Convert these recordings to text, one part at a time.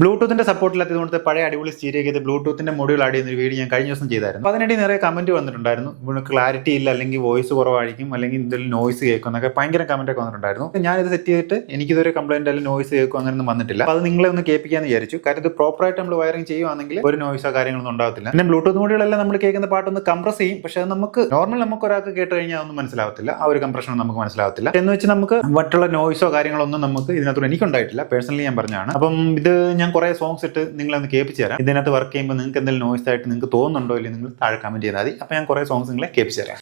ബ്ലൂടൂത്തിന്റെ സപ്പോർട്ടില്ലാത്തതുകൊണ്ട് പഴയ അടിപൊളി സ്റ്റീരിയോ ചെയ്ത് ബ്ലൂടൂത്തിന്റെ മൊഡ്യൂൾ ആഡ് ചെയ്യുന്ന ഒരു വീഡിയോ ഞാൻ കഴിഞ്ഞ ദിവസം ചെയ്തായിരുന്നു. അതിനിടയിൽ നിറയെ കമന്റ് വന്നിട്ടുണ്ടായിരുന്നു. ഇവിടെ ക്ലാരിറ്റി ഇല്ല, അല്ലെങ്കിൽ വോയിസ് കുറവായിരിക്കും, അല്ലെങ്കിൽ എന്തെങ്കിലും നോയ്സ് കേൾക്കും എന്നൊക്കെ ഭയങ്കര കമന്റ് ഒക്കെ വന്നിട്ടുണ്ടായിരുന്നു. ഞാനിത് സെറ്റ് ചെയ്തിട്ട് എനിക്കിതൊരു കംപ്ലൈന്റ് അല്ലെങ്കിൽ നോയ്സ് കേൾക്കും അങ്ങനെയൊന്നും വന്നിട്ടില്ല. അത് നിങ്ങളെ ഒന്ന് കേൾപ്പിക്കാന്ന് വിചാരിച്ചു. കാരണം ഇത് പ്രോപ്പറായിട്ട് നമ്മൾ വയറിംഗ് ചെയ്യുവാണെങ്കിൽ ഒരു നോയ്സോ കാര്യങ്ങളൊന്നും ഉണ്ടാവത്തില്ല. പിന്നെ ബ്ലൂടൂത്ത് മൊഡ്യൂളെല്ലാം നമ്മൾ കേൾക്കുന്ന പാട്ടൊന്ന് കംപ്രസ് ചെയ്യും. പക്ഷെ അത് നമുക്ക് ഒരാൾക്ക് കേട്ട് കഴിഞ്ഞാൽ ഒന്നും മനസ്സിലാവത്തില്ല. ആ ഒരു കംപ്രഷൻ നമുക്ക് മനസ്സിലാവത്തില്ല. എന്ന് വെച്ച് നമുക്ക് മറ്റുള്ള നോയ്സോ കാര്യങ്ങളൊന്നും നമുക്ക് ഇതിനകത്ത് എനിക്കുണ്ടായിട്ടില്ല. പേഴ്സണലി ഞാൻ പറഞ്ഞതാണ്. അപ്പം ഇത് ഞാൻ കുറെ സോങ്സ് ഇട്ട് നിങ്ങളെ ഒന്ന് കേൾപ്പിച്ചു തരാം. ഇതിനകത്ത് വർക്ക് ചെയ്യുമ്പോൾ നിങ്ങൾക്ക് എന്തെങ്കിലും നോയ്സ് ആയിട്ട് നിങ്ങൾക്ക് തോന്നുന്നുണ്ടോ ഇല്ലെങ്കിൽ നിങ്ങൾ താഴെ കമന്റ് ചെയ്താൽ മതി. അപ്പൊ ഞാൻ കുറെ സോങ്സ് നിങ്ങളെ കേൾപ്പിച്ചു തരാം.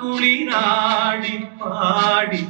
കുളിനാടി പാടി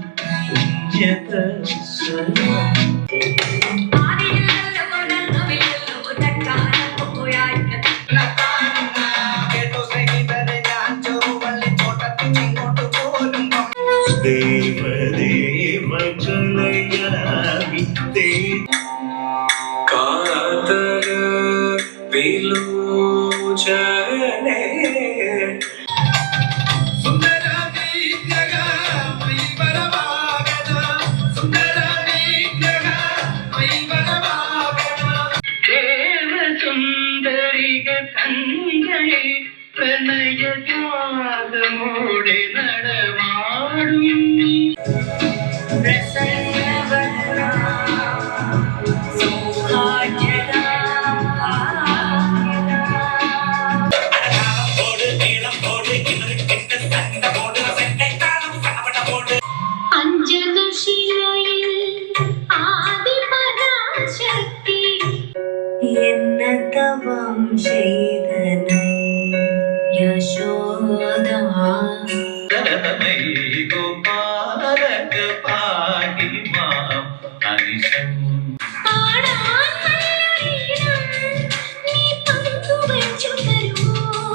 പ്രണയജാതമോടെ നടമാടും എന്നതവം ചെയ്തനൈ യശോദ ഗോപാലക പാടി മാം അനിശം.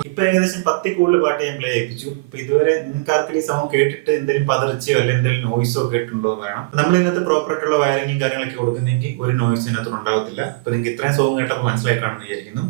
ഇപ്പൊ ഏകദേശം 10 കൂടുതൽ പാട്ട് ഞാൻ പ്ലേ ചെയ്യിപ്പിച്ചു. അപ്പൊ ഇതുവരെ നിങ്ങൾക്ക് ആർക്കും ഈ സോങ് കേട്ടിട്ട് എന്തെങ്കിലും പതർച്ചയോ അല്ലെങ്കിൽ എന്തെങ്കിലും നോയ്സോ കേട്ടിട്ടുണ്ടോ എന്ന് വേണം. നമ്മൾ ഇതിനകത്ത് പ്രോപ്പർ ആയിട്ടുള്ള വയറിംഗും കാര്യങ്ങളൊക്കെ കൊടുക്കുന്നെങ്കിൽ ഒരു നോയ്സ് ഇതിനകത്ത് ഉണ്ടാവത്തില്ല. അപ്പൊ നിങ്ങൾക്ക് ഇത്രയും സോങ് കേട്ടപ്പോൾ മനസ്സിലായി കാണുമെന്ന് വിചാരിക്കുന്നു.